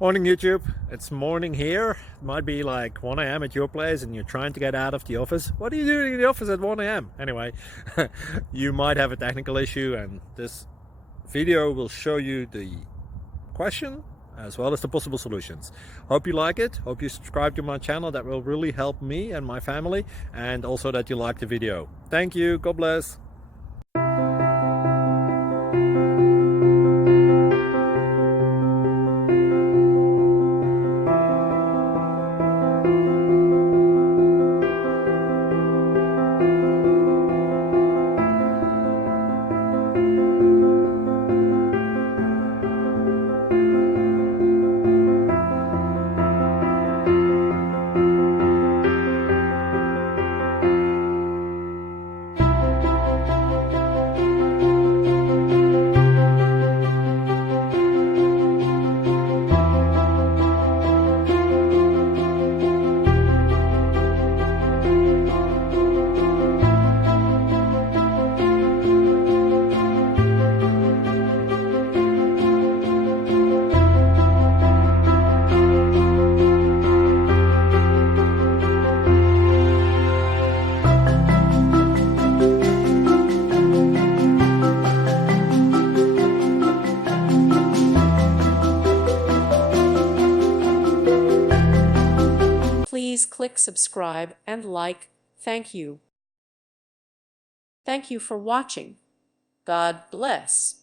Morning YouTube, it's morning here. It might be like 1 a.m. at your place and you're trying to get out of the office. What are you doing in the office at 1 a.m.? Anyway, you might have a technical issue and this video will show you the question as well as the possible solutions. Hope you like it, hope you subscribe to my channel. That will really help me and my family, and also that you like the video. Thank you, God bless. Please click subscribe and like. Thank you. Thank you for watching. God bless.